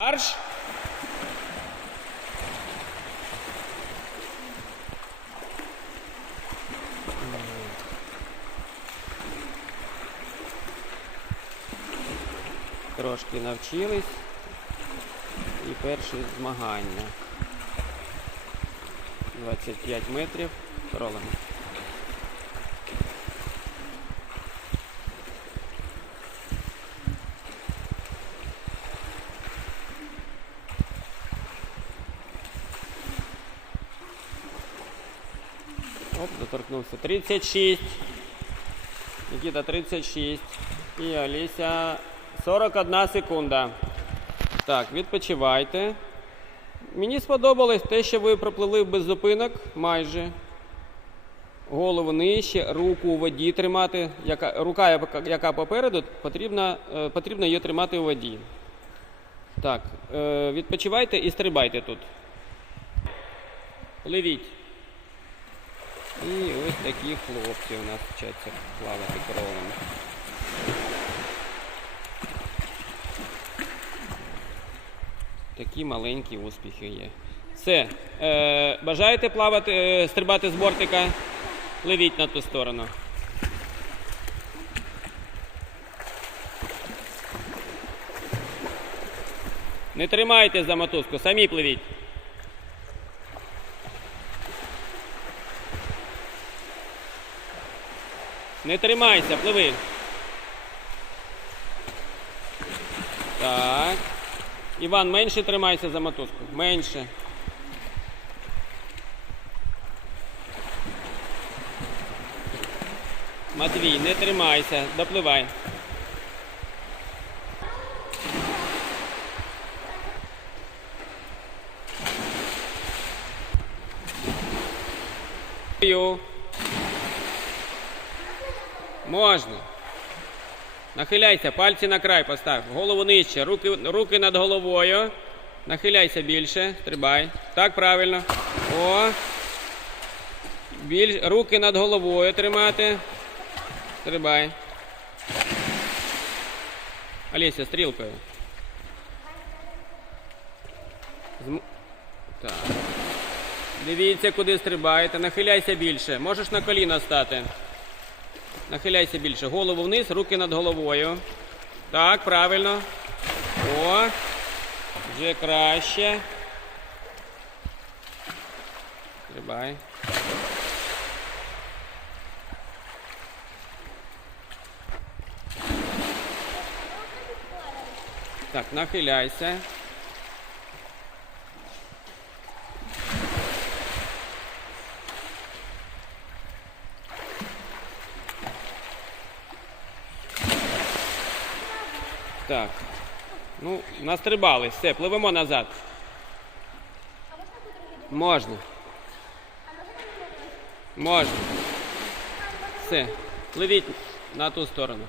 Марш! Трошки навчились. І перші змагання. 25 метрів. Ролимо. Оп, доторкнувся. 36. Нікіта 36. І Аліся 41 секунда. Так, відпочивайте. Мені сподобалось те, що ви проплили без зупинок майже. Голову нижче, руку у воді тримати. Яка, рука, яка- яка попереду, потрібно, е, потрібно її тримати у воді. Так, е, відпочивайте і стрибайте тут. Пливіть. І ось такі хлопці у нас вчаться плавати кролем. Такі маленькі успіхи є. Все. Е, бажаєте плавати, е, стрибати з бортика? Пливіть на ту сторону. Не тримайте за мотузку, самі пливіть. Не тримайся, пливи. Так. Іван, менше тримайся за мотузку. Менше. Матвій, не тримайся, допливай. Ю. Можна. Нахиляйся, пальці на край постав. Голову нижче, руки, руки над головою. Нахиляйся більше. Стрибай. Так, правильно. О. Біль... Руки над головою тримати. Стрибай. Олеся, стрілкою. Зм... Так. Дивіться, куди стрибаєте. Нахиляйся більше. Можеш на коліна стати. Нахиляйся більше. Голову вниз, руки над головою. Так, правильно. О. Вже краще. Стрибай. Так, нахиляйся. Так. Ну, настрибали, все, пливемо назад. Можна. Можна. Все. Пливіть на ту сторону.